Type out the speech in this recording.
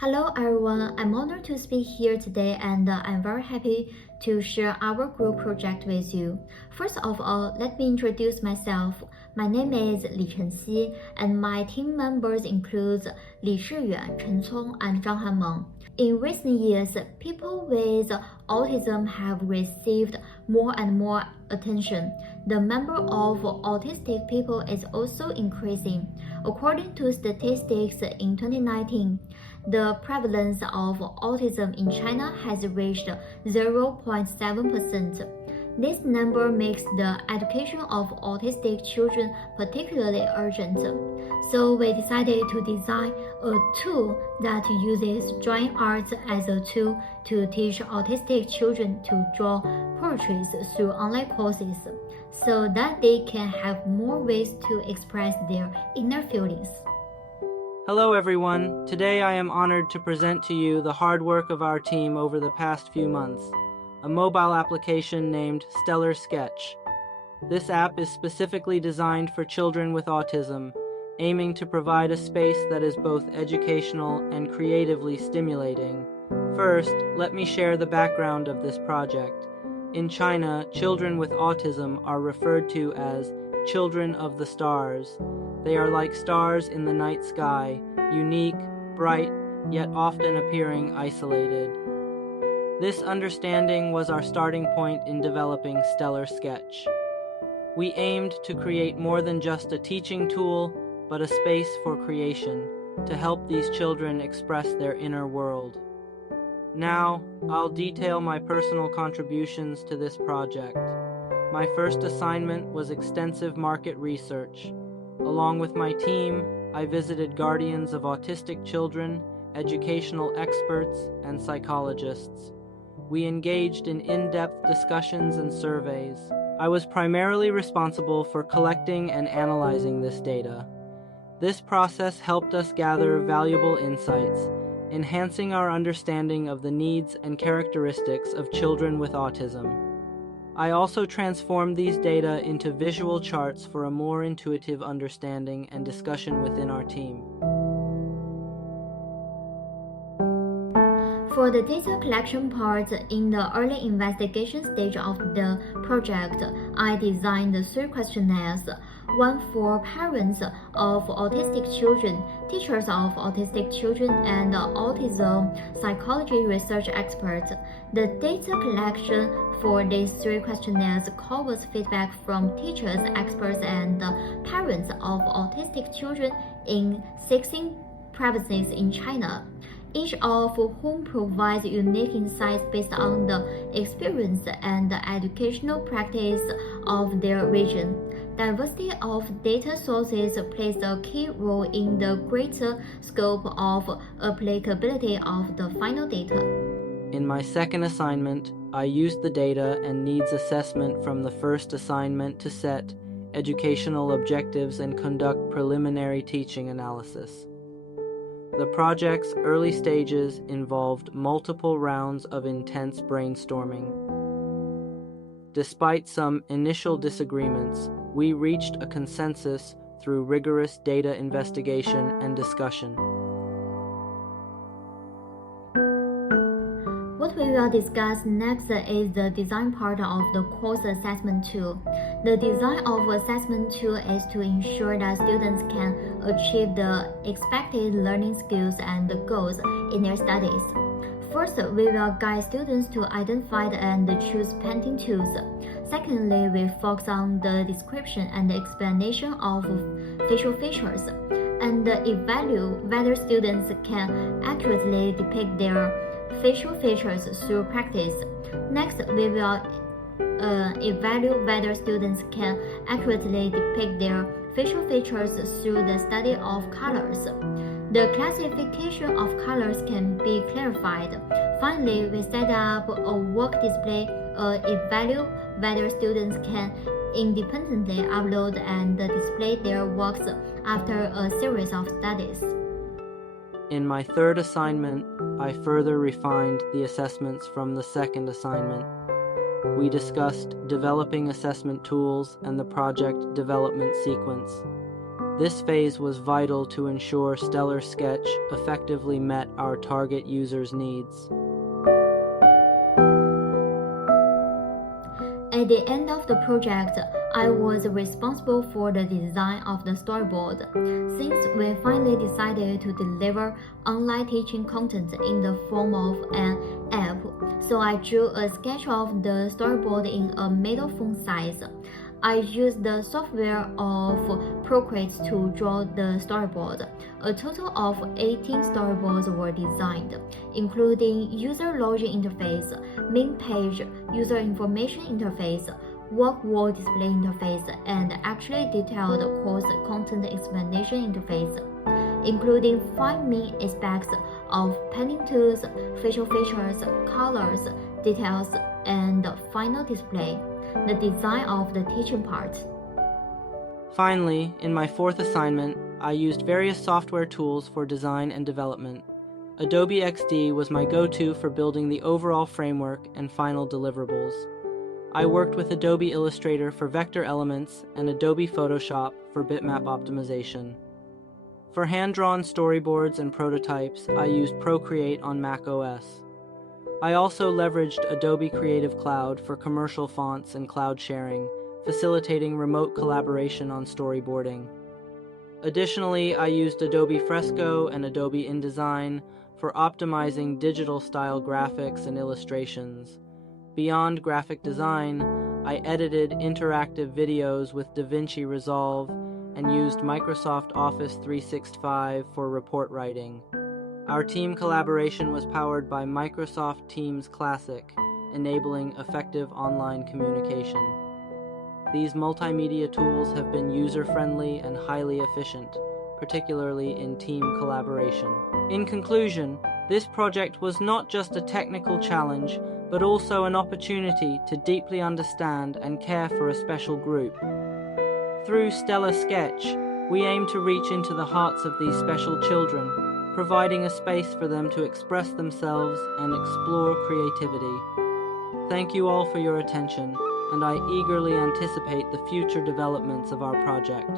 Hello everyone, I'm honored to speak here today and I'm very happy to share our group project with you. First of all, let me introduce myself. My name is Li Chenxi and my team members include Li Shiyuan, Chen Cong, and Zhang Hanmeng. In recent years, people with autism have received more and more attention. The number of autistic people is also increasing. According to statistics in 2019, the prevalence of autism in China has reached 0.7%. This number makes the education of autistic children particularly urgent. So we decided to design a tool that uses drawing art as a tool to teach autistic children to draw portraits through online courses so that they can have more ways to express their inner feelings. Hello everyone, today I am honored to present to you the hard work of our team over the past few months, a mobile application named Stellar Sketch. This app is specifically designed for children with autism, aiming to provide a space that is both educational and creatively stimulating. First, let me share the background of this project. In China, children with autism are referred to as children of the stars. They are like stars in the night sky, unique, bright, yet often appearing isolated. This understanding was our starting point in developing Stellar Sketch. We aimed to create more than just a teaching tool, but a space for creation, to help these children express their inner world. Now, I'll detail my personal contributions to this project. My first assignment was extensive market research. Along with my team, I visited guardians of autistic children, educational experts, and psychologists. We engaged in in-depth discussions and surveys. I was primarily responsible for collecting and analyzing this data. This process helped us gather valuable insights, enhancing our understanding of the needs and characteristics of children with autism. I also transformed these data into visual charts for a more intuitive understanding and discussion within our team. For the data collection part, in the early investigation stage of the project, I designed 3 questionnaires, one for parents of autistic children, teachers of autistic children, and autism psychology research experts. The data collection for these 3 questionnaires covers feedback from teachers, experts, and parents of autistic children in 16 provinces in China, each of whom provides unique insights based on the experience and the educational practice of their region. Diversity of data sources plays a key role in the greater scope of applicability of the final data. In my second assignment, I used the data and needs assessment from the first assignment to set educational objectives and conduct preliminary teaching analysis. The project's early stages involved multiple rounds of intense brainstorming. Despite some initial disagreements, we reached a consensus through rigorous data investigation and discussion. What we will discuss next is the design part of the course assessment tool. The design of assessment tool is to ensure that students can achieve the expected learning skills and goals in their studies. First, we will guide students to identify and choose painting tools. Secondly, we focus on the description and explanation of facial features and evaluate whether students can accurately depict their facial features through practice. Next, we will evaluate whether students can accurately depict their facial features through the study of colors. The classification of colors can be clarified. Finally, we set up a work display, evaluate whether students can independently upload and display their works after a series of studies. In my third assignment, I further refined the assessments from the second assignment. We discussed developing assessment tools and the project development sequence. This phase was vital to ensure Stellar Sketch effectively met our target users' needs. At the end of the project, I was responsible for the design of the storyboard. Since we finally decided to deliver online teaching content in the form of an app, so I drew a sketch of the storyboard in a middle font size. I used the software of Procreate to draw the storyboard. A total of 18 storyboards were designed, including user login interface, main page, user information interface, work wall display interface, and actually detailed course content explanation interface, including 5 main aspects of painting tools, facial features, colors, details, and final display. The design of the teaching part. Finally, in my fourth assignment, I used various software tools for design and development. Adobe XD was my go-to for building the overall framework and final deliverables. I worked with Adobe Illustrator for vector elements and Adobe Photoshop for bitmap optimization. For hand-drawn storyboards and prototypes, I used Procreate on Mac OS. I also leveraged Adobe Creative Cloud for commercial fonts and cloud sharing, facilitating remote collaboration on storyboarding. Additionally, I used Adobe Fresco and Adobe InDesign for optimizing digital-style graphics and illustrations. Beyond graphic design, I edited interactive videos with DaVinci Resolve and used Microsoft Office 365 for report writing. Our team collaboration was powered by Microsoft Teams Classic, enabling effective online communication. These multimedia tools have been user-friendly and highly efficient, particularly in team collaboration. In conclusion, this project was not just a technical challenge, but also an opportunity to deeply understand and care for a special group. Through Stellar Sketch, we aim to reach into the hearts of these special children, providing a space for them to express themselves and explore creativity. Thank you all for your attention, and I eagerly anticipate the future developments of our project.